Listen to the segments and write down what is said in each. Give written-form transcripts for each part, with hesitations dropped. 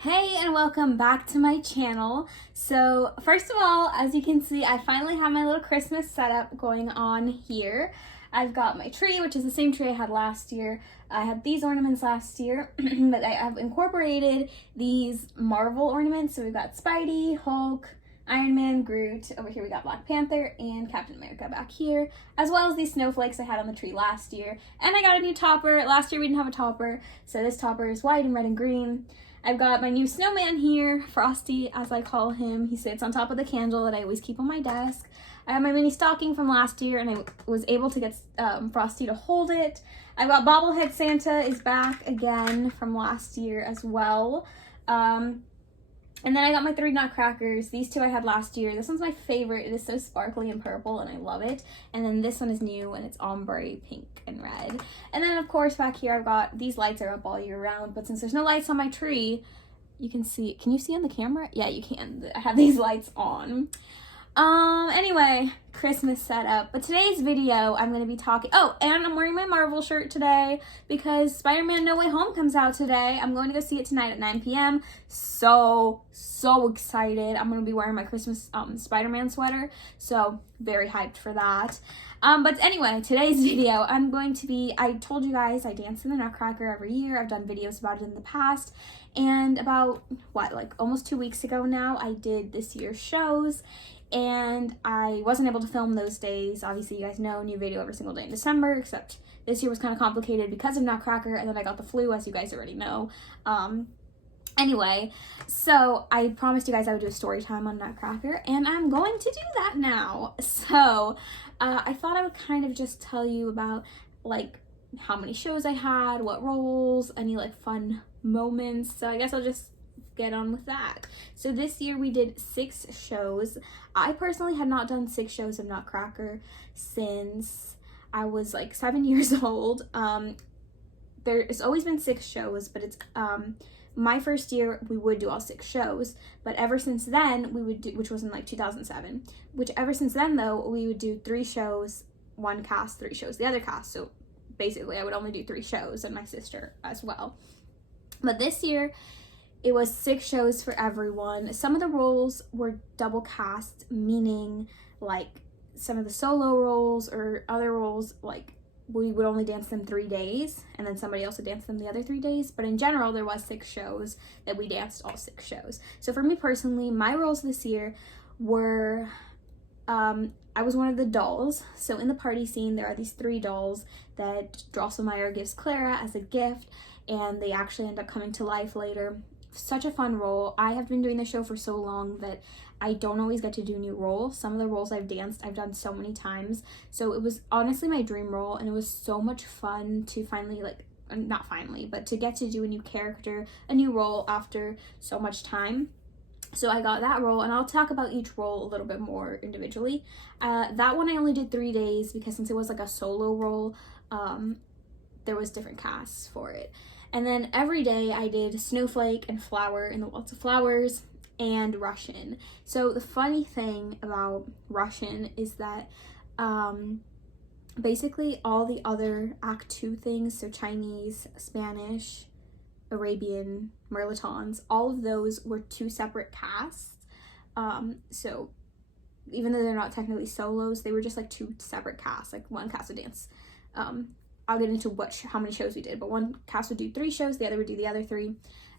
Hey, and welcome back to my channel. So first of all, as you can see, I finally have my little Christmas setup going on here. I've got my tree, which is the same tree I had last year. I had these ornaments last year, but I have incorporated these Marvel ornaments. So we've got Spidey, Hulk, Iron Man, Groot. Over here we got Black Panther and Captain America back here, as well as these snowflakes I had on the tree last year. And I got a new topper. Last year we didn't have a topper, so this topper is white and red and green. I've got my new snowman here, Frosty, as I call him. He sits on top of the candle that I always keep on my desk. I have my mini stocking from last year, and I was able to get Frosty to hold it. I've got Bobblehead Santa is back again from last year as well. And then I got my 3 Nutcrackers. These 2 I had last year. This one's my favorite. It is so sparkly and purple, and I love it. And then this one is new, and it's ombre pink and red. And then, of course, back here I've got, these lights are up all year round, but since there's no lights on my tree, you can see, can you see on the camera? Yeah, you can. I have these lights on. Anyway, Christmas setup. But today's video, I'm going to be talking, oh, and I'm wearing my Marvel shirt today because Spider-Man No Way Home comes out today. I'm going to go see it tonight at 9 p.m. So excited. I'm going to be wearing my Christmas Spider-Man sweater. So very hyped for that. But anyway, today's video, I told you guys I dance in the Nutcracker every year. I've done videos about it in the past. And about, almost 2 weeks ago now, I did this year's shows. And I wasn't able to film those days. Obviously, you guys know, new video every single day in December, except this year was kind of complicated because of Nutcracker, and then I got the flu, as you guys already know. Anyway, so I promised you guys I would do a story time on Nutcracker, and I'm going to do that now. So, I thought I would kind of just tell you about, how many shows I had, what roles, any, fun moments. So I guess I'll just get on with that. So this year we did 6 shows. I personally had not done 6 shows of Nutcracker since I was 7 years old. There's always been 6 shows, but it's my first year we would do all 6 shows, but ever since then we would do, which was in 2007, which ever since then though we would do 3 shows, one cast, 3 shows the other cast. So basically I would only do 3 shows, and my sister as well. But this year it was 6 shows for everyone. Some of the roles were double cast, meaning some of the solo roles or other roles, we would only dance them 3 days, and then somebody else would dance them the other 3 days. But in general, there was 6 shows that we danced all 6 shows. So for me personally, my roles this year were, I was one of the dolls. So in the party scene, there are these 3 dolls that Drosselmeyer gives Clara as a gift, and they actually end up coming to life later. Such a fun role. I have been doing the show for so long that I don't always get to do new roles. Some of the roles I've done so many times. So it was honestly my dream role, and it was so much fun to finally, not finally, but to get to do a new character, a new role after so much time. So I got that role, and I'll talk about each role a little bit more individually. That one I only did 3 days because since it was a solo role, there was different casts for it. And then every day I did Snowflake and Flower in the Waltz of Flowers and Russian. So the funny thing about Russian is that basically all the other Act 2 things, so Chinese, Spanish, Arabian, Mirlitons, all of those were 2 separate casts. So even though they're not technically solos, they were just 2 separate casts. One cast would dance. I'll get into how many shows we did, but one cast would do 3 shows, the other would do the other 3.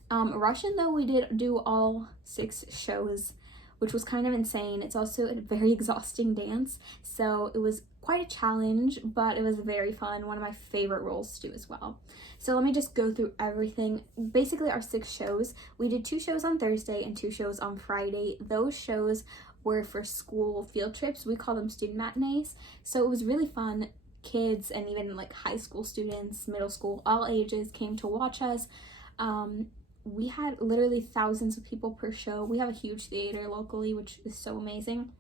Russian, though, we did do all 6 shows, which was kind of insane. It's also a very exhausting dance, so it was quite a challenge, but it was very fun. One of my favorite roles to do as well. So let me just go through everything. Basically, our 6 shows, we did 2 shows on Thursday and 2 shows on Friday. Those shows were for school field trips. We call them student matinees, so it was really fun. Kids and even high school students, middle school, all ages came to watch us. We had literally thousands of people per show. We have a huge theater locally, which is so amazing.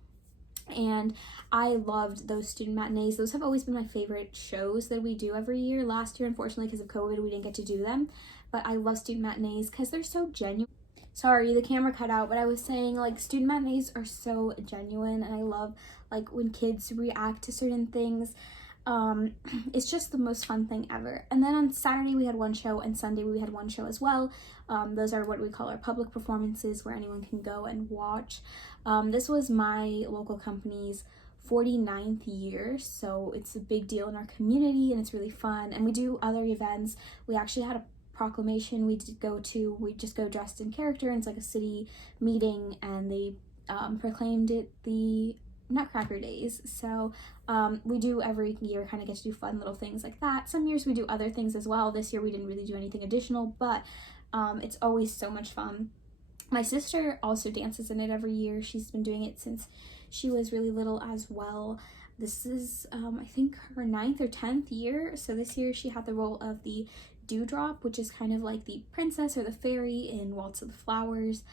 And I loved those student matinees. Those have always been my favorite shows that we do every year. Last year, unfortunately, because of COVID, we didn't get to do them. But I love student matinees because they're so genuine. Sorry, the camera cut out, but I was saying, student matinees are so genuine, and I love, when kids react to certain things. It's just the most fun thing ever. And then on Saturday we had one show, and Sunday we had one show as well. Those are what we call our public performances, where anyone can go and watch. This was my local company's 49th year, so it's a big deal in our community, and it's really fun. And we do other events. We actually had a proclamation we just go dressed in character, and it's like a city meeting, and they proclaimed it the Nutcracker Days. So we do every year kind of get to do fun little things like that. Some years we do other things as well. This year we didn't really do anything additional, but it's always so much fun. My sister also dances in it every year. She's been doing it since she was really little as well. This is I think her 9th or 10th year. So this year she had the role of the Dewdrop, which is kind of like the princess or the fairy in Waltz of the Flowers,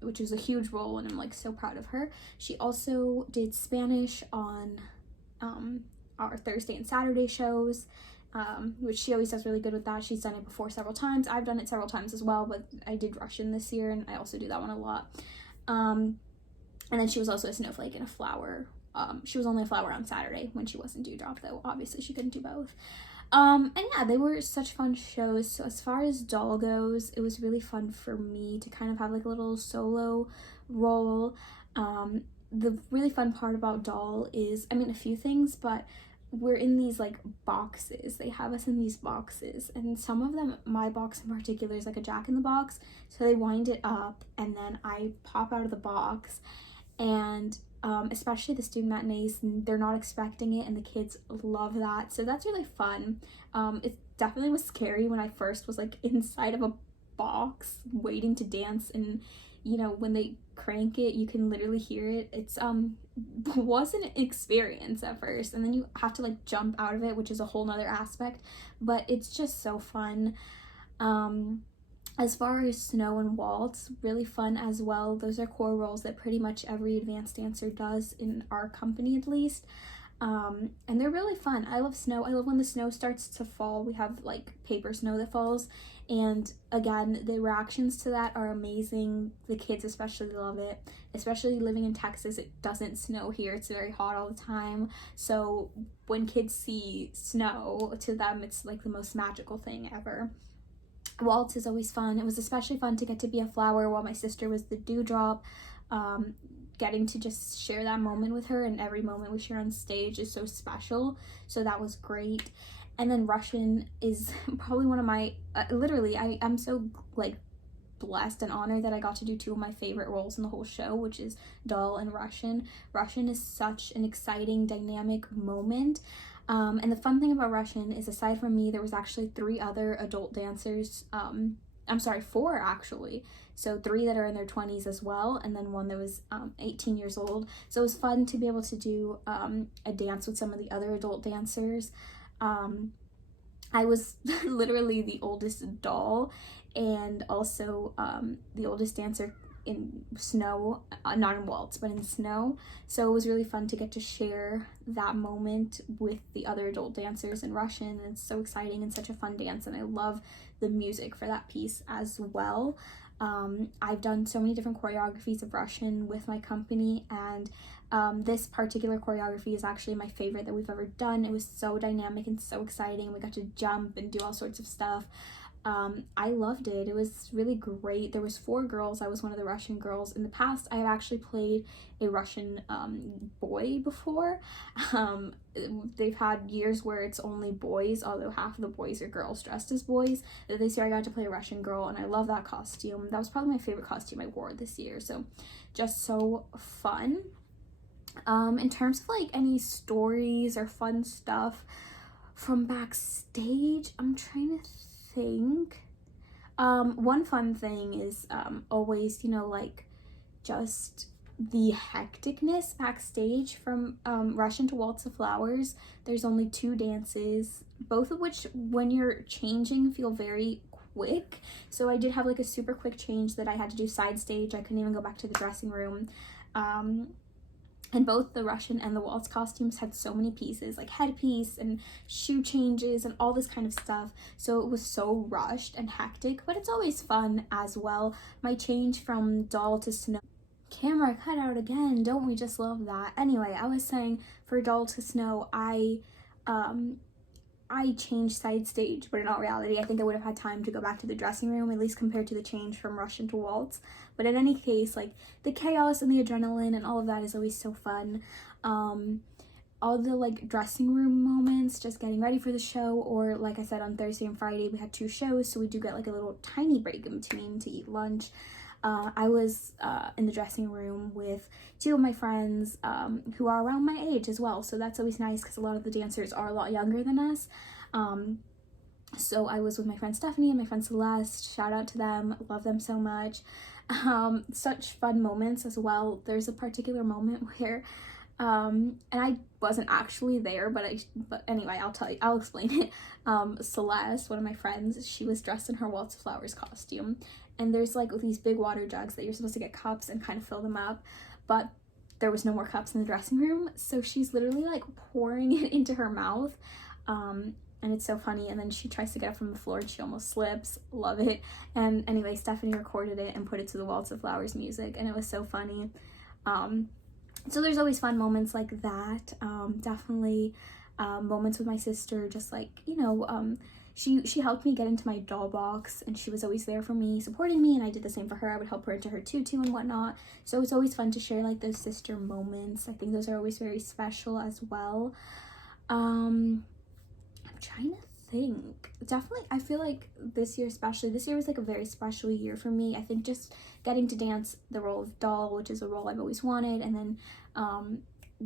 which was a huge role, and I'm like so proud of her. She also did Spanish on our Thursday and Saturday shows, which she always does really good with that. She's done it before several times. I've done it several times as well, but I did Russian this year, and I also do that one a lot. And then she was also a snowflake and a flower. She was only a flower on Saturday when she wasn't Dewdrop, though obviously she couldn't do both. And yeah, they were such fun shows. So as far as doll goes, it was really fun for me to kind of have like a little solo role. The really fun part about doll is, I mean, a few things, but we're in these like boxes. They have us in these boxes, and some of them, my box in particular, is like a Jack in the Box. So they wind it up, and then I pop out of the box, and especially the student matinees, they're not expecting it, and the kids love that. So that's really fun. It definitely was scary when I first was like inside of a box waiting to dance, and you know, when they crank it, you can literally hear it. It's was an experience at first, and then you have to like jump out of it, which is a whole nother aspect, but it's just so fun. As far as Snow and Waltz, really fun as well. Those are core roles that pretty much every advanced dancer does in our company, at least. And they're really fun. I love snow. I love when the snow starts to fall. We have like paper snow that falls, and again, the reactions to that are amazing. The kids especially love it. Especially living in Texas, it doesn't snow here. It's very hot all the time. So when kids see snow, to them it's like the most magical thing ever. Waltz is always fun. It was especially fun to get to be a flower while my sister was the Dewdrop. Getting to just share that moment with her, and every moment we share on stage is so special. So that was great. And then Russian is probably one of my, literally, I'm so like blessed and honored that I got to do two of my favorite roles in the whole show, which is doll and Russian. Russian is such an exciting, dynamic moment. And the fun thing about Russian is, aside from me, there was actually 3 other adult dancers. I'm sorry, 4 actually. So 3 that are in their 20s as well, and then 1 that was 18 years old. So it was fun to be able to do a dance with some of the other adult dancers. I was literally the oldest doll, and also the oldest dancer in snow, not in waltz, but in snow. So it was really fun to get to share that moment with the other adult dancers in Russian. And it's so exciting and such a fun dance, and I love the music for that piece as well. I've done so many different choreographies of Russian with my company, and this particular choreography is actually my favorite that we've ever done. It was so dynamic and so exciting. We got to jump and do all sorts of stuff. I loved it. It was really great. There was 4 girls. I was one of the Russian girls. In the past, I have actually played a Russian boy before. They've had years where it's only boys, although half of the boys are girls dressed as boys. This year I got to play a Russian girl, and I love that costume. That was probably my favorite costume I wore this year, so just so fun. In terms of like any stories or fun stuff from backstage, I'm trying to think. One fun thing is always, you know, like just the hecticness backstage from Russian to Waltz of Flowers. There's only 2 dances, both of which when you're changing feel very quick. So I did have like a super quick change that I had to do side stage. I couldn't even go back to the dressing room. And both the Russian and the waltz costumes had so many pieces, like headpiece and shoe changes and all this kind of stuff. So it was so rushed and hectic, but it's always fun as well. My change from doll to snow. Camera cut out again. Don't we just love that? Anyway, I was saying for doll to snow, I I changed side stage, but in all reality, I think I would have had time to go back to the dressing room, at least compared to the change from Russian to waltz. But in any case, like, the chaos and the adrenaline and all of that is always so fun. All the, like, dressing room moments, just getting ready for the show, or like I said, on Thursday and Friday, we had 2 shows, so we do get, like, a little tiny break in between to eat lunch. I was in the dressing room with 2 of my friends who are around my age as well, so that's always nice because a lot of the dancers are a lot younger than us. So I was with my friend Stephanie and my friend Celeste. Shout out to them, love them so much. Such fun moments as well. There's a particular moment where and I wasn't actually there, but anyway, I'll explain it. Celeste, one of my friends, she was dressed in her Waltz of Flowers costume, and there's like these big water jugs that you're supposed to get cups and kind of fill them up, but there was no more cups in the dressing room, so she's literally like pouring it into her mouth, and it's so funny. And then she tries to get up from the floor and she almost slips. Love it. And anyway, Stephanie recorded it and put it to the Waltz of Flowers music, and it was so funny. So there's always fun moments like that. Definitely moments with my sister, just like, you know, she helped me get into my doll box, and she was always there for me, supporting me, and I did the same for her. I would help her into her tutu and whatnot. So it's always fun to share like those sister moments. I think those are always very special as well. I'm trying to think. Definitely, I feel like this year was like a very special year for me. I think just getting to dance the role of doll, which is a role I've always wanted, and then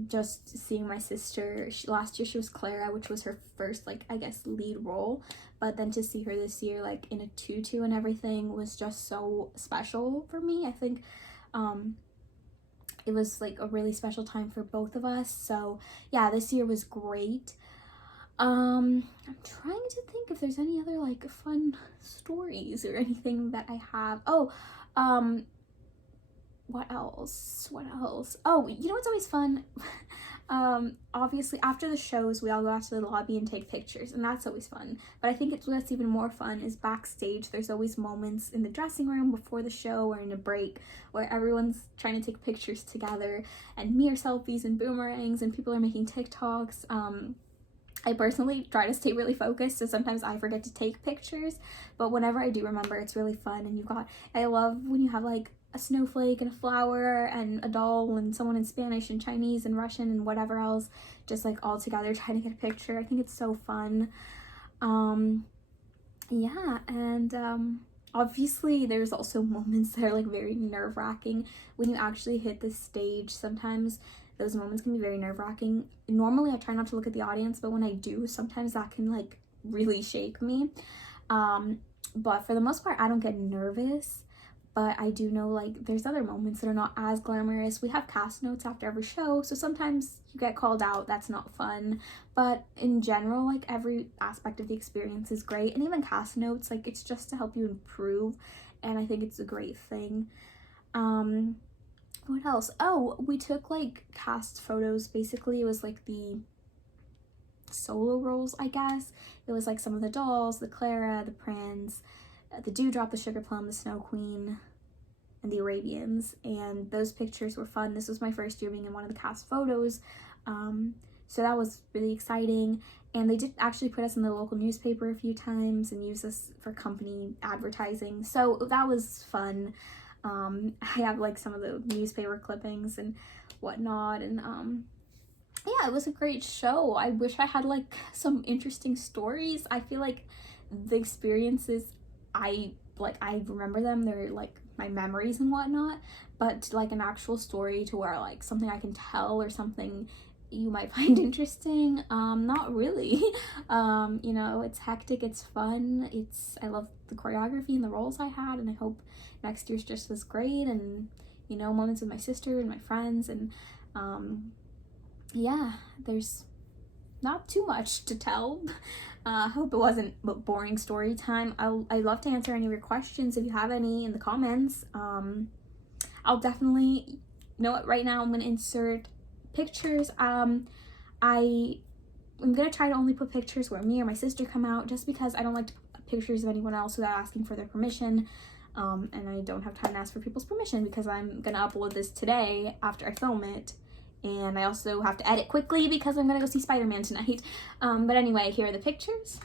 just seeing my sister. Last year she was Clara, which was her first, like, I guess, lead role, but then to see her this year like in a tutu and everything was just so special for me. I think it was like a really special time for both of us. So yeah, this year was great. I'm trying to think if there's any other like fun stories or anything that I have. What else? Oh, you know what's always fun? Obviously after the shows we all go out to the lobby and take pictures, and that's always fun. But I think what's even more fun is backstage. There's always moments in the dressing room before the show or in a break where everyone's trying to take pictures together and mirror selfies and boomerangs, and people are making TikToks. I personally try to stay really focused, so sometimes I forget to take pictures, but whenever I do remember, it's really fun. And I love when you have like a snowflake and a flower and a doll and someone in Spanish and Chinese and Russian and whatever else, just like all together trying to get a picture. I think it's so fun. Yeah, and obviously there's also moments that are like very nerve-wracking when you actually hit the stage. Sometimes those moments can be very nerve-wracking. Normally I try not to look at the audience, but when I do, sometimes that can like really shake me. But for the most part, I don't get nervous. But I do know like there's other moments that are not as glamorous. We have cast notes after every show, so sometimes you get called out. That's not fun. But in general, like every aspect of the experience is great. And even cast notes, like it's just to help you improve. And I think it's a great thing. What else? Oh, we took like cast photos. Basically, it was like the solo roles, I guess. It was like some of the dolls, the Clara, the Prince, the Dewdrop, the Sugar Plum, the Snow Queen, and the Arabians, and those pictures were fun. This was my first year being in one of the cast photos, so that was really exciting. And they did actually put us in the local newspaper a few times and use us for company advertising, so that was fun. I have like some of the newspaper clippings and whatnot, and yeah, it was a great show. I wish I had like some interesting stories. I feel like the experiences, I remember them, they're like my memories and whatnot, but like an actual story to where like something I can tell or something you might find interesting, not really. You know, it's hectic, it's fun, I love the choreography and the roles I had, and I hope next year's just as great, and you know, moments with my sister and my friends, and yeah, there's not too much to tell. I hope it wasn't boring story time. I'd love to answer any of your questions if you have any in the comments. I'll definitely, you know what, right now I'm gonna insert pictures. I'm gonna try to only put pictures where me or my sister come out, just because I don't like to put pictures of anyone else without asking for their permission. And I don't have time to ask for people's permission because I'm gonna upload this today after I film it, And I also have to edit quickly because I'm gonna go see Spider-Man tonight. But anyway, here are the pictures.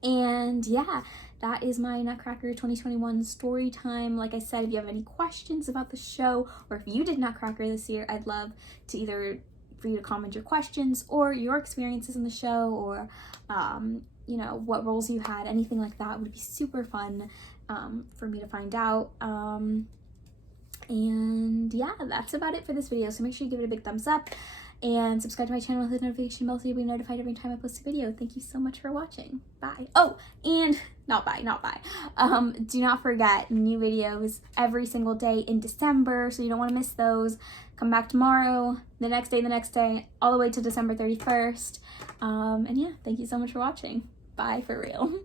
And yeah, that is my Nutcracker 2021 story time. Like I said, if you have any questions about the show, or if you did Nutcracker this year, I'd love to either for you to comment your questions or your experiences in the show, or you know, what roles you had. Anything like that would be super fun for me to find out. And yeah, that's about it for this video. So make sure you give it a big thumbs up and subscribe to my channel with the notification bell so you'll be notified every time I post a video. Thank you so much for watching. Bye. Oh, and not bye. Do not forget, new videos every single day in December, so you don't want to miss those. Come back tomorrow, the next day, all the way to December 31st. And yeah, thank you so much for watching. Bye for real.